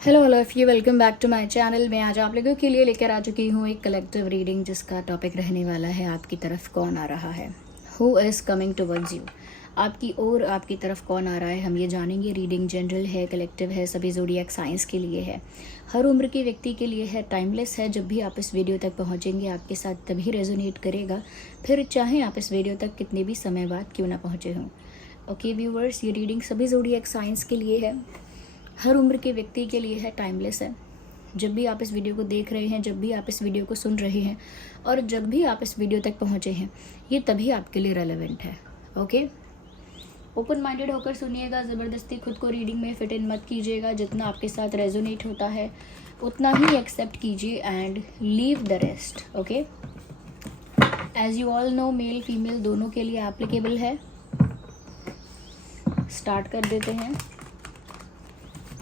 Hello all of you, welcome back to my channel. मैं आज आप लोगों के लिए लेकर आ चुकी हूँ एक कलेक्टिव रीडिंग जिसका टॉपिक रहने वाला है आपकी तरफ कौन आ रहा है। Who is coming towards you. आपकी ओर आपकी तरफ कौन आ रहा है हम ये जानेंगे। रीडिंग जनरल है, कलेक्टिव है, सभी ज़ोडिएक साइंस के लिए है, हर उम्र के व्यक्ति के लिए है, टाइमलेस है। जब भी आप इस वीडियो तक पहुँचेंगे आपके साथ तभी रेजोनेट करेगा, फिर चाहे आप इस वीडियो तक कितने भी समय बाद क्यों ना पहुँचे हों। ओके व्यूवर्स, ये रीडिंग सभी ज़ोडिएक साइंस के लिए है, हर उम्र के व्यक्ति के लिए है, टाइमलेस है। जब भी आप इस वीडियो को देख रहे हैं, जब भी आप इस वीडियो को सुन रहे हैं और जब भी आप इस वीडियो तक पहुंचे हैं, ये तभी आपके लिए रेलेवेंट है। ओके, ओपन माइंडेड होकर सुनिएगा, ज़बरदस्ती खुद को रीडिंग में फिट इन मत कीजिएगा। जितना आपके साथ रेजोनेट होता है उतना ही एक्सेप्ट कीजिए and leave the rest. Okay, as you all know, male female दोनों के लिए एप्लीकेबल है। स्टार्ट कर देते हैं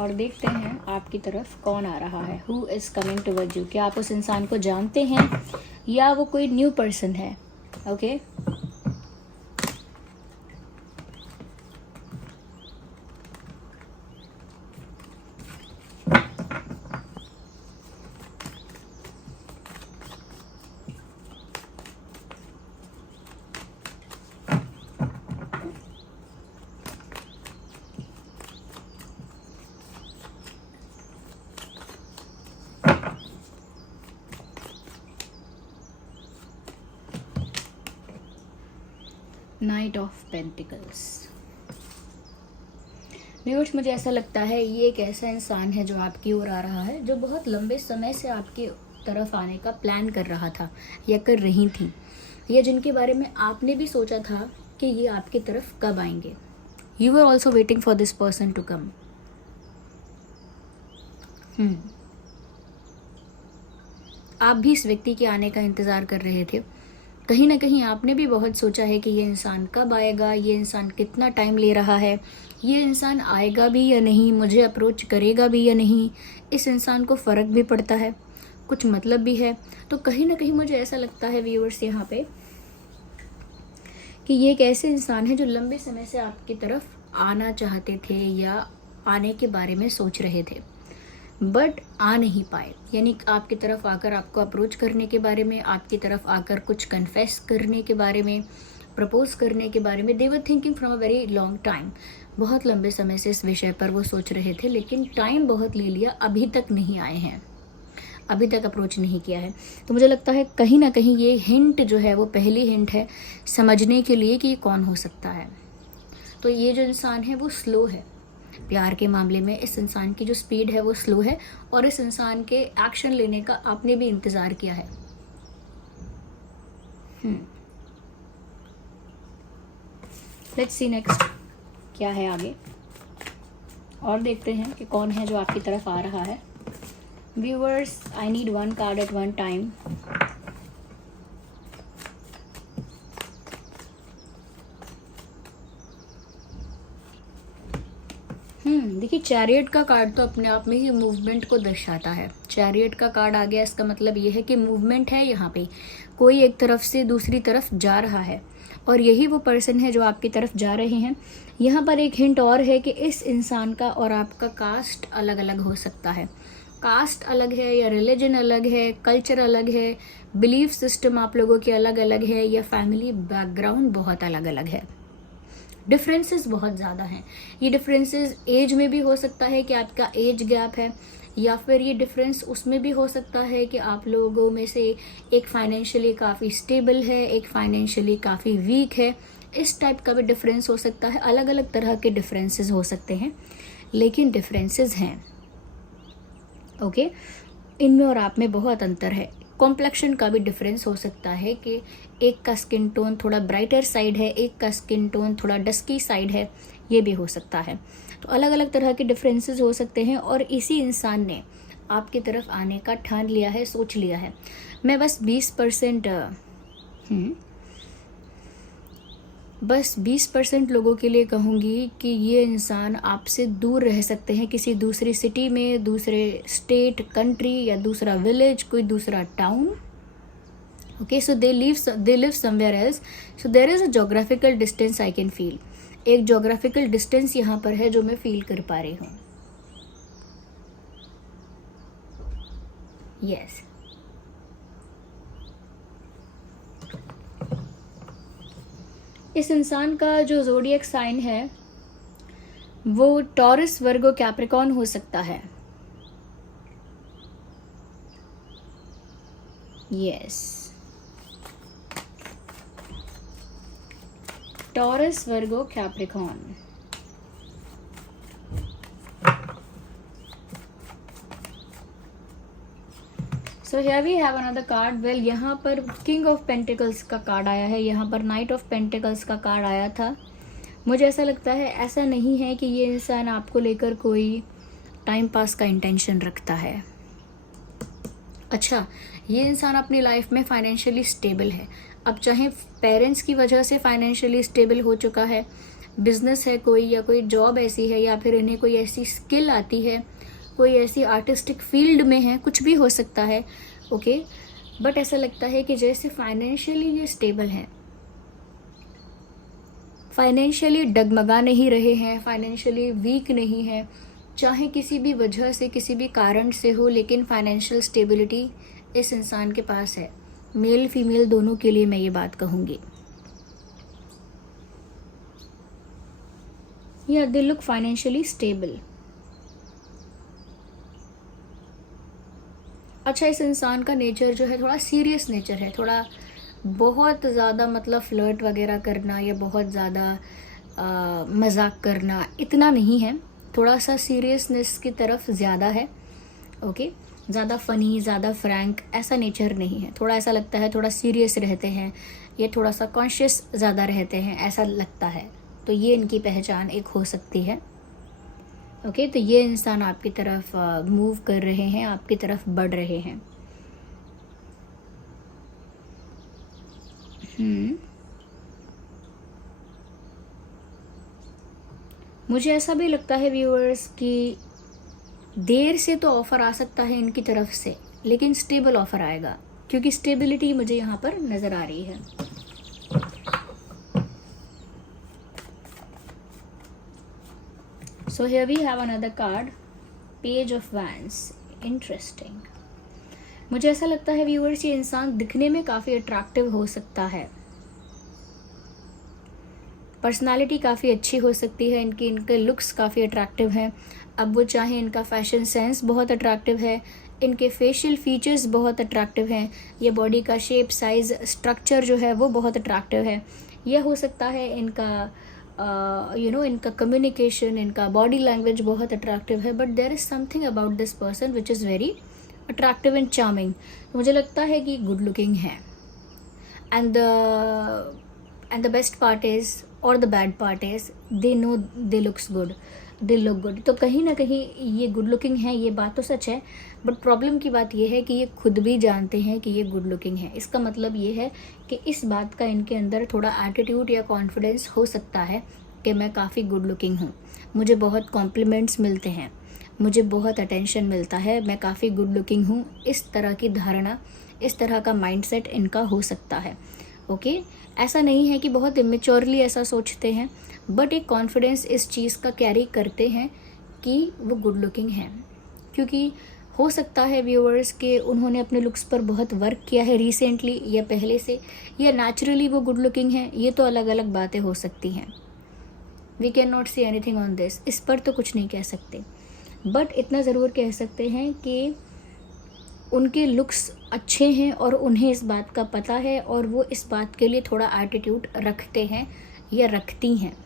और देखते हैं आपकी तरफ कौन आ रहा है। Who is coming towards you. क्या आप उस इंसान को जानते हैं या वो कोई न्यू पर्सन है। Okay, night of pentacles. Viewers, मुझे ऐसा लगता है ये एक ऐसा इंसान है जो आपकी ओर आ रहा है, जो बहुत लंबे समय से आपकी तरफ आने का प्लान कर रहा था या कर रही थी, या जिनके बारे में आपने भी सोचा था कि ये आपकी तरफ कब आएंगे। You are also waiting for this person to come. आप भी इस व्यक्ति के आने का इंतज़ार कर रहे थे। कहीं ना कहीं आपने भी बहुत सोचा है कि ये इंसान कब आएगा, ये इंसान कितना टाइम ले रहा है, ये इंसान आएगा भी या नहीं, मुझे अप्रोच करेगा भी या नहीं, इस इंसान को फ़र्क भी पड़ता है, कुछ मतलब भी है। तो कहीं ना कहीं मुझे ऐसा लगता है व्यूअर्स यहाँ पे कि ये एक ऐसे इंसान है जो लंबे समय से आपकी तरफ आना चाहते थे या आने के बारे में सोच रहे थे, बट आ नहीं पाए। यानी आपकी तरफ आकर आपको अप्रोच करने के बारे में, आपकी तरफ आकर कुछ कन्फेस करने के बारे में, प्रपोज करने के बारे में, they were thinking from a very long time. बहुत लंबे समय से इस विषय पर वो सोच रहे थे, लेकिन टाइम बहुत ले लिया, अभी तक नहीं आए हैं, अभी तक अप्रोच नहीं किया है। तो मुझे लगता है कहीं ना कहीं ये हिंट जो है वो पहली हिंट है समझने के लिए कि ये कौन हो सकता है। तो ये जो इंसान है वो स्लो है प्यार के मामले में। इस इंसान की जो स्पीड है वो स्लो है और इस इंसान के एक्शन लेने का आपने भी इंतज़ार किया है। लेट्स सी नेक्स्ट क्या है आगे, और देखते हैं कि कौन है जो आपकी तरफ आ रहा है। Viewers, I need one card at one time. देखिए, चैरियट का कार्ड तो अपने आप में ही मूवमेंट को दर्शाता है। चैरियट का कार्ड आ गया, इसका मतलब ये है कि मूवमेंट है। यहाँ पे कोई एक तरफ से दूसरी तरफ जा रहा है और यही वो पर्सन है जो आपकी तरफ जा रहे हैं। यहाँ पर एक हिंट और है कि इस इंसान का और आपका कास्ट अलग अलग हो सकता है। कास्ट अलग है या रिलीजन अलग है, कल्चर अलग है, बिलीफ सिस्टम आप लोगों के अलग अलग है, या फैमिली बैकग्राउंड बहुत अलग अलग है। डिफरेंसेस बहुत ज़्यादा हैं। ये डिफरेंसेस एज में भी हो सकता है कि आपका एज गैप है, या फिर ये डिफरेंस उसमें भी हो सकता है कि आप लोगों में से एक फाइनेंशियली काफ़ी स्टेबल है, एक फाइनेंशियली काफ़ी वीक है। इस टाइप का भी डिफरेंस हो सकता है। अलग अलग तरह के डिफरेंसेस हो सकते हैं, लेकिन डिफरेंसेस हैं। ओके, इनमें और आप में बहुत अंतर है। कॉम्प्लेक्शन का भी डिफरेंस हो सकता है कि एक का स्किन टोन थोड़ा ब्राइटर साइड है, एक का स्किन टोन थोड़ा डस्की साइड है, ये भी हो सकता है। तो अलग अलग तरह के डिफरेंसेस हो सकते हैं और इसी इंसान ने आपकी तरफ आने का ठान लिया है, सोच लिया है। मैं बस 20% लोगों के लिए कहूँगी कि ये इंसान आपसे दूर रह सकते हैं, किसी दूसरी सिटी में, दूसरे स्टेट, कंट्री या दूसरा विलेज, कोई दूसरा town. Okay, so they live somewhere else, so there is a geographical distance I can feel. एक जोग्राफिकल डिस्टेंस यहाँ पर है जो मैं फील कर पा रही हूँ। यस। इस इंसान का जो ज़ोडिएक साइन है वो टॉरस, वर्गो, कैप्रिकॉर्न हो सकता है। Yes, Taurus, Virgo, Capricorn. So here we have another card. Well, यहाँ पर किंग ऑफ पेंटिकल्स का कार्ड आया है, यहाँ पर नाइट ऑफ पेंटिकल्स का कार्ड आया था। मुझे ऐसा लगता है, ऐसा नहीं है कि ये इंसान आपको लेकर कोई टाइम पास का इंटेंशन रखता है। अच्छा, ये इंसान अपनी लाइफ में फाइनेंशियली स्टेबल है। अब चाहे पेरेंट्स की वजह से फाइनेंशियली स्टेबल हो चुका है, बिजनेस है कोई, या कोई जॉब ऐसी है, या फिर इन्हें कोई ऐसी स्किल आती है, कोई ऐसी आर्टिस्टिक फील्ड में है, कुछ भी हो सकता है। ओके, बट ऐसा लगता है कि जैसे फाइनेंशियली ये स्टेबल है, फाइनेंशियली डगमगा नहीं रहे हैं, फाइनेंशियली वीक नहीं है, चाहे किसी भी वजह से, किसी भी कारण से हो, लेकिन फाइनेंशियल स्टेबिलिटी इस इंसान के पास है। मेल फीमेल दोनों के लिए मैं ये बात कहूँगी। या दे लुक फाइनेंशियली स्टेबल। अच्छा, इस इंसान का नेचर जो है थोड़ा सीरियस नेचर है, थोड़ा बहुत ज़्यादा मतलब फ्लर्ट वगैरह करना या बहुत ज़्यादा मजाक करना इतना नहीं है, थोड़ा सा सीरियसनेस की तरफ ज़्यादा है। ओके, ज़्यादा फ़नी, ज़्यादा फ्रैंक ऐसा नेचर नहीं है। थोड़ा ऐसा लगता है थोड़ा सीरियस रहते हैं, ये थोड़ा सा कॉन्शियस ज़्यादा रहते हैं, ऐसा लगता है। तो ये इनकी पहचान एक हो सकती है। ओके, तो ये इंसान आपकी तरफ मूव कर रहे हैं, आपकी तरफ बढ़ रहे हैं। मुझे ऐसा भी लगता है व्यूअर्स कि देर से तो ऑफ़र आ सकता है इनकी तरफ से, लेकिन स्टेबल ऑफ़र आएगा, क्योंकि स्टेबिलिटी मुझे यहाँ पर नज़र आ रही है। So here we have another card, page of wands. Interesting. मुझे ऐसा लगता है व्यूअर्स, ये इंसान दिखने में काफ़ी अट्रैक्टिव हो सकता है, पर्सनालिटी काफ़ी अच्छी हो सकती है इनकी, इनके लुक्स काफ़ी अट्रैक्टिव हैं। अब वो चाहे, इनका फैशन सेंस बहुत अट्रैक्टिव है, इनके फेशियल फीचर्स बहुत अट्रैक्टिव हैं, ये बॉडी का शेप, साइज़, स्ट्रक्चर जो है वो बहुत अट्रैक्टिव है। यह हो सकता है इनका इनका कम्युनिकेशन, इनका बॉडी लैंग्वेज बहुत अट्रैक्टिव है, but there is something about this person which is very attractive and charming. मुझे लगता है कि गुड लुकिंग है, and the best part is, और the bad part is, they know they looks good, they look good. तो कहीं ना कहीं ये गुड लुकिंग है, ये बात तो सच है, बट प्रॉब्लम की बात ये है कि ये खुद भी जानते हैं कि ये गुड लुकिंग है। इसका मतलब ये है कि इस बात का इनके अंदर थोड़ा एटीट्यूड या कॉन्फिडेंस हो सकता है कि मैं काफ़ी गुड लुकिंग हूँ, मुझे बहुत कॉम्प्लीमेंट्स मिलते हैं, मुझे बहुत अटेंशन मिलता है, मैं काफ़ी गुड लुकिंग हूँ। इस तरह की धारणा, इस तरह का माइंडसेट इनका हो सकता है। ओके, ऐसा नहीं है कि बहुत इमेच्योरली ऐसा सोचते हैं, बट एक कॉन्फिडेंस इस चीज़ का कैरी करते हैं कि वो गुड लुकिंग हैं, क्योंकि हो सकता है व्यूअर्स के उन्होंने अपने लुक्स पर बहुत वर्क किया है रिसेंटली, या पहले से, या नेचुरली वो गुड लुकिंग है। ये तो अलग अलग बातें हो सकती हैं, we can not see anything on this, इस पर तो कुछ नहीं कह सकते, बट इतना ज़रूर कह सकते हैं कि उनके लुक्स अच्छे हैं और उन्हें इस बात का पता है, और वो इस बात के लिए थोड़ा एटीट्यूड रखते हैं या रखती हैं।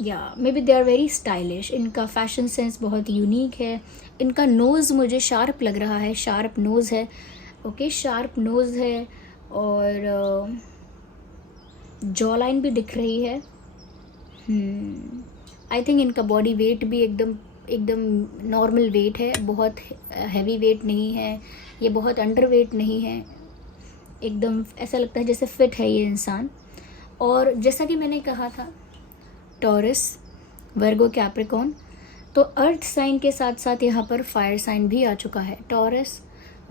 या maybe they are very stylish, इनका फैशन सेंस बहुत यूनिक है। इनका नोज़ मुझे शार्प लग रहा है, शार्प नोज़ है। ओके, शार्प नोज़ है, और जॉ लाइन भी दिख रही है। आई थिंक इनका बॉडी वेट भी एकदम नॉर्मल वेट है, बहुत हैवी वेट नहीं है, ये बहुत अंडर वेट नहीं है, एकदम ऐसा लगता है जैसे फिट है ये इंसान। और जैसा कि मैंने कहा था, टॉरस, वर्गो, कैप्रिकॉर्न, तो अर्थ साइन के साथ साथ यहाँ पर फायर साइन भी आ चुका है। टॉरस,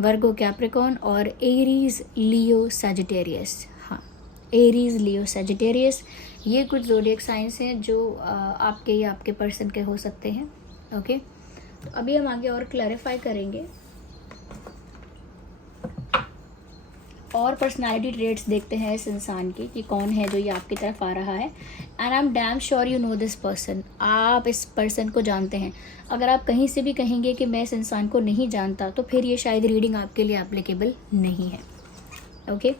वर्गो, कैप्रिकॉर्न और एरीज, लियो, सैजिटेरियस। हाँ, एरीज, लियो, सैजिटेरियस, ये कुछ ज़ोडिएक साइंस हैं जो आपके या आपके पर्सन के हो सकते हैं। ओके, तो अभी हम आगे और क्लैरिफाई करेंगे। और पर्सनालिटी ट्रेट्स देखते हैं इस इंसान की कि कौन है जो ये आपकी तरफ आ रहा है। And I am damn sure you know this person, आप इस पर्सन को जानते हैं। अगर आप कहीं से भी कहेंगे कि मैं इस इंसान को नहीं जानता, तो फिर ये शायद रीडिंग आपके लिए एप्लीकेबल नहीं है। ओके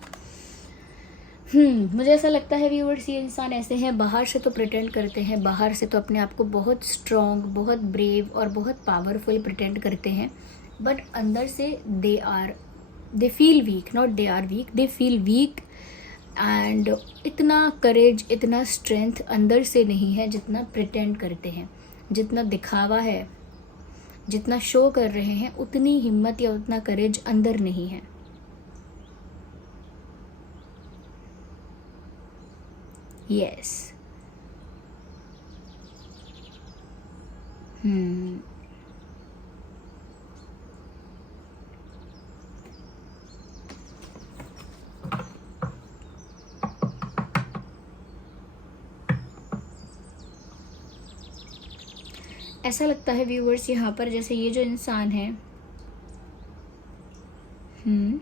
मुझे ऐसा लगता है व्यूअर्स, ये इंसान ऐसे हैं, बाहर से तो प्रिटेंड करते हैं, बाहर से तो अपने आप को बहुत स्ट्रॉन्ग, बहुत ब्रेव और बहुत पावरफुल प्रिटेंड करते हैं, बट अंदर से they feel weak, not they are weak, they feel weak. And इतना करेज, इतना स्ट्रेंथ अंदर से नहीं है जितना प्रिटेंड करते हैं, जितना दिखावा है, जितना शो कर रहे हैं, उतनी हिम्मत या उतना करेज अंदर नहीं है। यस ऐसा लगता है व्यूअर्स यहाँ पर, जैसे ये जो इंसान है, मैं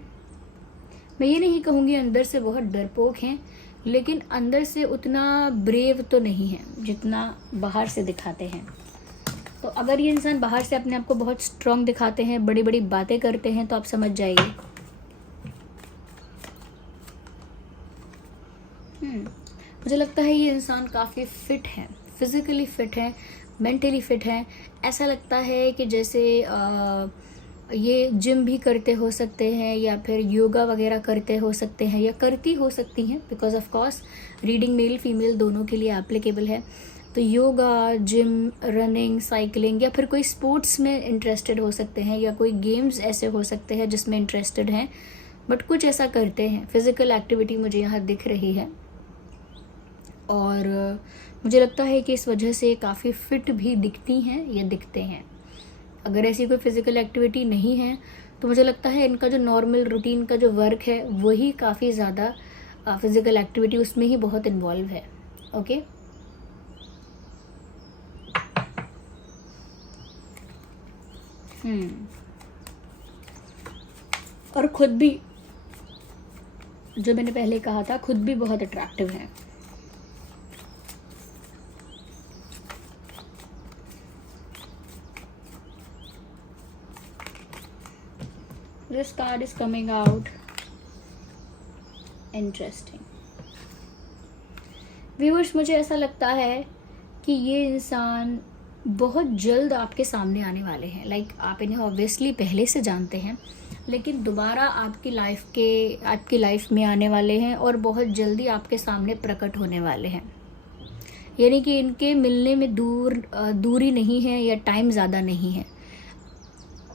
ये नहीं कहूँगी अंदर से बहुत डरपोक हैं, लेकिन अंदर से उतना ब्रेव तो नहीं है जितना बाहर से दिखाते हैं। तो अगर ये इंसान बाहर से अपने आप को बहुत स्ट्रॉन्ग दिखाते हैं, बड़ी बड़ी बातें करते हैं, तो आप समझ जाइए मुझे लगता है ये इंसान काफ़ी फिट है, फिजिकली फिट है, मेंटली फिट है। ऐसा लगता है कि जैसे ये जिम भी करते हो सकते हैं, या फिर योगा वगैरह करते हो सकते हैं, या करती हो सकती हैं, because of course reading mail female दोनों के लिए एप्लीकेबल है। तो योगा, जिम, रनिंग, साइकिलिंग, या फिर कोई स्पोर्ट्स में इंटरेस्टेड हो सकते हैं, या कोई गेम्स ऐसे हो सकते हैं जिसमें इंटरेस्टेड हैं, बट कुछ ऐसा करते हैं। फिजिकल एक्टिविटी मुझे यहाँ दिख रही है, और मुझे लगता है कि इस वजह से काफ़ी फिट भी दिखती हैं या दिखते हैं। अगर ऐसी कोई फिजिकल एक्टिविटी नहीं है, तो मुझे लगता है इनका जो नॉर्मल रूटीन का जो वर्क है वही काफ़ी ज़्यादा फिजिकल एक्टिविटी उसमें ही बहुत इन्वॉल्व है। ओके और खुद भी, जो मैंने पहले कहा था, खुद भी बहुत अट्रैक्टिव है। This card is coming out interesting. Viewers, मुझे ऐसा लगता है कि ये इंसान बहुत जल्द आपके सामने आने वाले हैं। लाइक आप इन्हें ऑब्वियसली पहले से जानते हैं, लेकिन दोबारा आपकी लाइफ में आने वाले हैं और बहुत जल्दी आपके सामने प्रकट होने वाले हैं। यानी कि इनके मिलने में दूरी नहीं है या टाइम ज़्यादा नहीं है।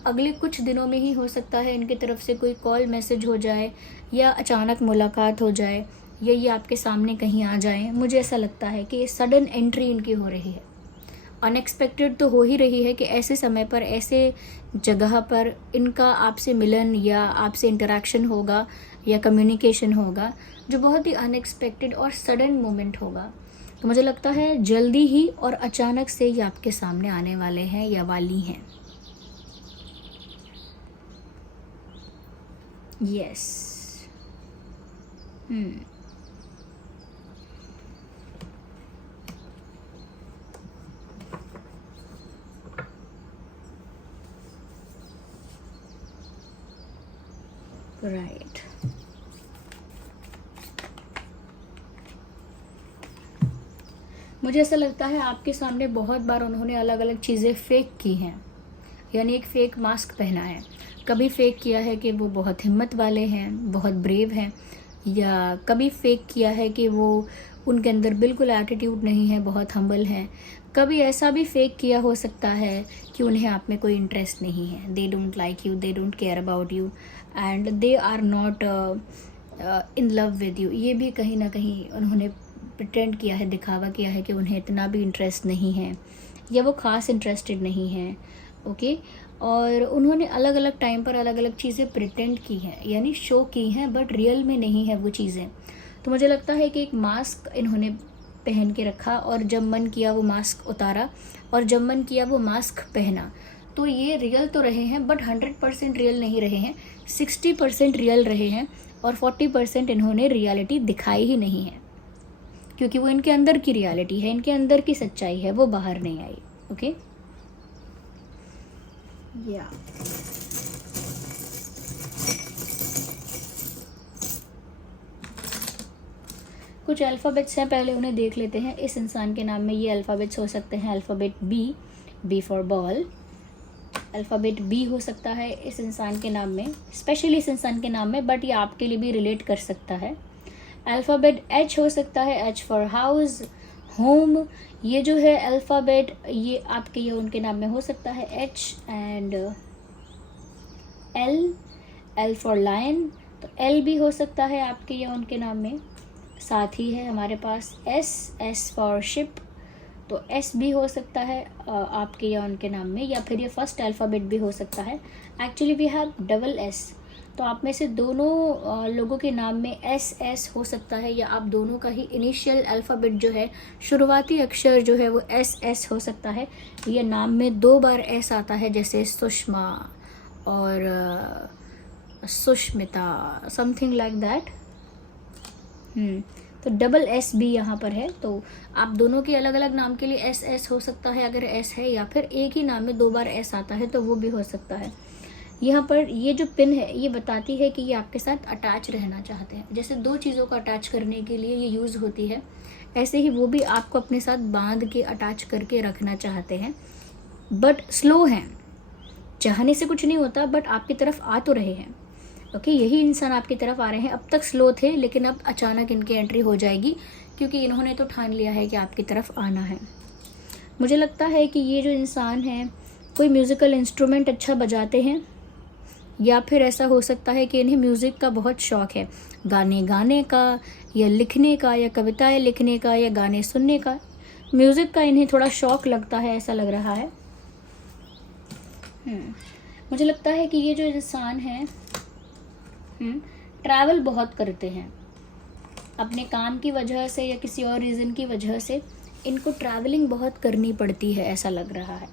अगले कुछ दिनों में ही हो सकता है इनकी तरफ से कोई कॉल मैसेज हो जाए, या अचानक मुलाकात हो जाए, या ये आपके सामने कहीं आ जाए। मुझे ऐसा लगता है कि सडन एंट्री इनकी हो रही है। अनएक्सपेक्टेड तो हो ही रही है कि ऐसे समय पर, ऐसे जगह पर इनका आपसे मिलन या आपसे इंटरेक्शन होगा या कम्युनिकेशन होगा, जो बहुत ही अनएक्सपेक्टेड और सडन मोमेंट होगा। तो मुझे लगता है जल्दी ही और अचानक से ये आपके सामने आने वाले हैं या वाली हैं। Yes. Right. मुझे ऐसा लगता है आपके सामने बहुत बार उन्होंने अलग अलग चीज़ें फेक की हैं, यानी एक फेक मास्क पहना है। कभी फेक किया है कि वो बहुत हिम्मत वाले हैं, बहुत ब्रेव हैं, या कभी फेक किया है कि वो उनके अंदर बिल्कुल एटीट्यूड नहीं है, बहुत हम्बल हैं। कभी ऐसा भी फेक किया हो सकता है कि उन्हें आप में कोई इंटरेस्ट नहीं है, they don't like you, they don't care about you, and they are not in love with you. ये भी कहीं ना कहीं उन्होंने प्रिटेंड किया है, दिखावा किया है कि उन्हें इतना भी इंटरेस्ट नहीं है, या वो ख़ास इंटरेस्टेड नहीं है। ओके और उन्होंने अलग अलग टाइम पर अलग अलग चीज़ें प्रिटेंड की हैं, यानी शो की हैं, बट रियल में नहीं है वो चीज़ें। तो मुझे लगता है कि एक मास्क इन्होंने पहन के रखा, और जब मन किया वो मास्क उतारा, और जब मन किया वो मास्क पहना। तो ये रियल तो रहे हैं, बट 100% रियल नहीं रहे हैं, 60% रियल रहे हैं, और 40% इन्होंने रियलिटी दिखाई ही नहीं है, क्योंकि वो इनके अंदर की रियलिटी है, इनके अंदर की सच्चाई है, वो बाहर नहीं आई। ओके या कुछ अल्फ़ाबेट्स हैं, पहले उन्हें देख लेते हैं। इस इंसान के नाम में ये अल्फ़ाबेट्स हो सकते हैं। Alphabet B, B for ball. Alphabet B हो सकता है इस इंसान के नाम में, स्पेशली इस इंसान के नाम में, बट ये आपके लिए भी रिलेट कर सकता है। अल्फ़ाबेट एच हो सकता है, एच फॉर हाउस, होम। ये जो है अल्फ़ाबेट, ये आपके या उनके नाम में हो सकता है, H and L, L for lion, तो एल भी हो सकता है आपके या उनके नाम में। साथ ही है हमारे पास एस, एस फॉर शिप, तो एस भी हो सकता है आपके या उनके नाम में, या फिर ये फर्स्ट अल्फ़ाबेट भी हो सकता है। Actually we have double S, तो आप में से दोनों लोगों के नाम में एस एस हो सकता है, या आप दोनों का ही इनिशियल अल्फ़ाबेट जो है, शुरुआती अक्षर जो है वो एस एस हो सकता है। ये नाम में 2 बार एस आता है, जैसे सुषमा और सुष्मिता, समथिंग लाइक दैट। तो डबल एस भी यहाँ पर है, तो आप दोनों के अलग अलग नाम के लिए एस एस हो सकता है अगर एस है, या फिर एक ही नाम में 2 बार एस आता है तो वो भी हो सकता है। यहाँ पर ये जो पिन है ये बताती है कि ये आपके साथ अटैच रहना चाहते हैं। जैसे 2 चीज़ों को अटैच करने के लिए ये यूज़ होती है, ऐसे ही वो भी आपको अपने साथ बांध के अटैच करके रखना चाहते हैं, बट स्लो हैं। चाहने से कुछ नहीं होता, बट आपकी तरफ आ तो रहे हैं। ओके यही इंसान आपकी तरफ आ रहे हैं। अब तक स्लो थे, लेकिन अब अचानक इनकी एंट्री हो जाएगी, क्योंकि इन्होंने तो ठान लिया है कि आपकी तरफ आना है। मुझे लगता है कि ये जो इंसान है कोई म्यूज़िकल इंस्ट्रूमेंट अच्छा बजाते हैं, या फिर ऐसा हो सकता है कि इन्हें म्यूज़िक का बहुत शौक़ है, गाने गाने का, या लिखने का, या कविताएं लिखने का, या गाने सुनने का। म्यूज़िक का इन्हें थोड़ा शौक़ लगता है, ऐसा लग रहा है। मुझे लगता है कि ये जो इंसान है ट्रैवल बहुत करते हैं अपने काम की वजह से, या किसी और रीज़न की वजह से इनको ट्रैवलिंग बहुत करनी पड़ती है, ऐसा लग रहा है।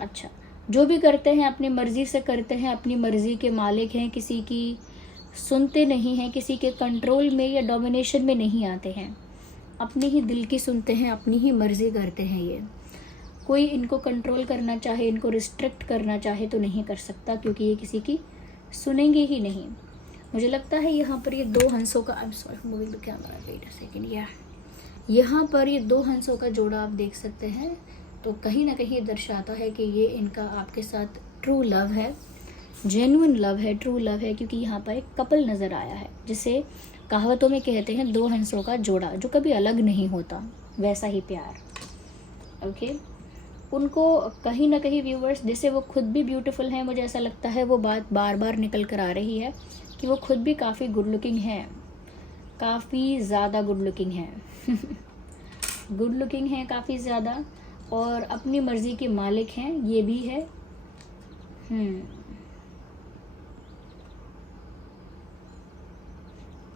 अच्छा, जो भी करते हैं अपनी मर्ज़ी से करते हैं, अपनी मर्ज़ी के मालिक हैं, किसी की सुनते नहीं हैं, किसी के कंट्रोल में या डोमिनेशन में नहीं आते हैं, अपनी ही दिल की सुनते हैं, अपनी ही मर्ज़ी करते हैं। ये कोई इनको कंट्रोल करना चाहे, इनको रिस्ट्रिक्ट करना चाहे तो नहीं कर सकता, क्योंकि ये किसी की सुनेंगे ही नहीं। मुझे लगता है यहाँ पर ये 2 हंसों का, I am sorry moving the camera, wait a second, यहाँ पर ये 2 हंसों का जोड़ा आप देख सकते हैं, तो कहीं ना कहीं दर्शाता है कि ये इनका आपके साथ ट्रू लव है, जेन्युइन लव है, ट्रू लव है, क्योंकि यहाँ पर एक कपल नज़र आया है, जिसे कहावतों में कहते हैं 2 हंसों का जोड़ा, जो कभी अलग नहीं होता, वैसा ही प्यार। ओके उनको कहीं ना कहीं व्यूवर्स, जैसे वो खुद भी ब्यूटीफुल हैं, मुझे ऐसा लगता है वो बात बार बार निकल कर आ रही है कि वो खुद भी काफ़ी गुड लुकिंग हैं, काफ़ी ज़्यादा गुड लुकिंग हैं गुड लुकिंग हैं काफ़ी ज़्यादा, और अपनी मर्ज़ी के मालिक हैं, ये भी है।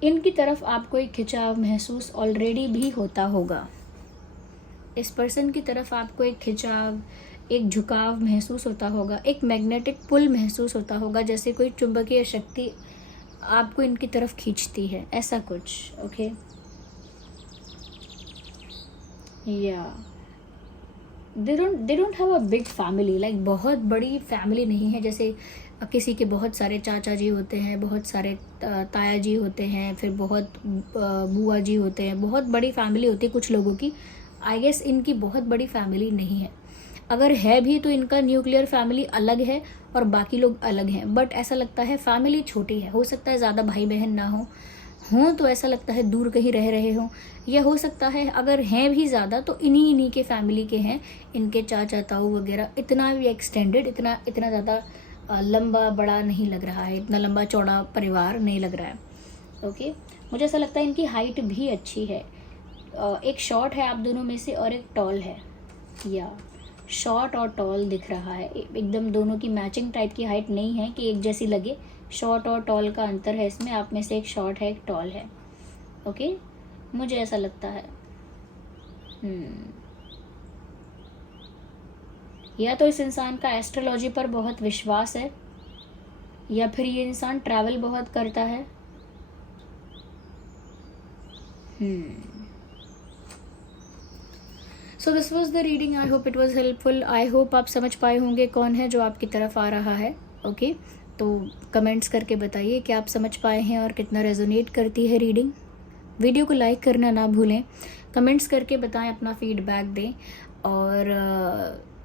इनकी तरफ आपको एक खिंचाव महसूस ऑलरेडी भी होता होगा। इस पर्सन की तरफ आपको एक खिंचाव, एक झुकाव महसूस होता होगा, एक मैग्नेटिक पुल महसूस होता होगा, जैसे कोई चुंबकीय शक्ति आपको इनकी तरफ खींचती है, ऐसा कुछ। ओके या they don't have a big family, like बहुत बड़ी फैमिली नहीं है, जैसे किसी के बहुत सारे चाचा जी होते हैं, बहुत सारे ताया जी होते हैं, फिर बहुत बुआ जी होते हैं, बहुत बड़ी फैमिली होती है कुछ लोगों की। आई गेस इनकी बहुत बड़ी फैमिली नहीं है, अगर है भी तो इनका न्यूक्लियर फैमिली अलग है और बाकी लोग अलग हैं, बट ऐसा लगता है फैमिली छोटी है। हो सकता है ज़्यादा भाई बहन ना हों तो ऐसा लगता है दूर कहीं रह रहे हों, या हो सकता है अगर हैं भी ज़्यादा तो इन्हीं के फैमिली के हैं, इनके चाचा ताऊ वगैरह। इतना भी एक्सटेंडेड, इतना ज़्यादा लंबा बड़ा नहीं लग रहा है, इतना लंबा चौड़ा परिवार नहीं लग रहा है। ओके मुझे ऐसा लगता है इनकी हाइट भी अच्छी है, एक शॉर्ट है आप दोनों में से और एक टॉल है, या शॉर्ट और टॉल दिख रहा है, एकदम दोनों की मैचिंग टाइप की हाइट नहीं है कि एक जैसी लगे, शॉर्ट और टॉल का अंतर है इसमें, आप में से एक शॉर्ट है एक टॉल है। ओके मुझे ऐसा लगता है। या तो इस इंसान का एस्ट्रोलॉजी पर बहुत विश्वास है, या फिर ये इंसान ट्रैवल बहुत करता है। So this was the reading. I hope it was helpful. I hope आप समझ पाए होंगे कौन है जो आपकी तरफ आ रहा है। ओके तो कमेंट्स करके बताइए कि आप समझ पाए हैं और कितना रेजोनेट करती है रीडिंग। वीडियो को लाइक करना ना भूलें, कमेंट्स करके बताएं, अपना फीडबैक दें, और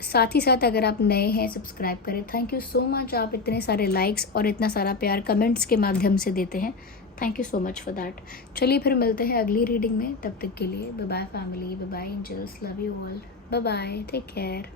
साथ ही साथ अगर आप नए हैं सब्सक्राइब करें। थैंक यू सो मच, आप इतने सारे लाइक्स और इतना सारा प्यार कमेंट्स के माध्यम से देते हैं। Thank you so much for that. चलिए फिर मिलते हैं अगली रीडिंग में, तब तक के लिए bye bye family, bye bye angels, love you all, bye bye, take care.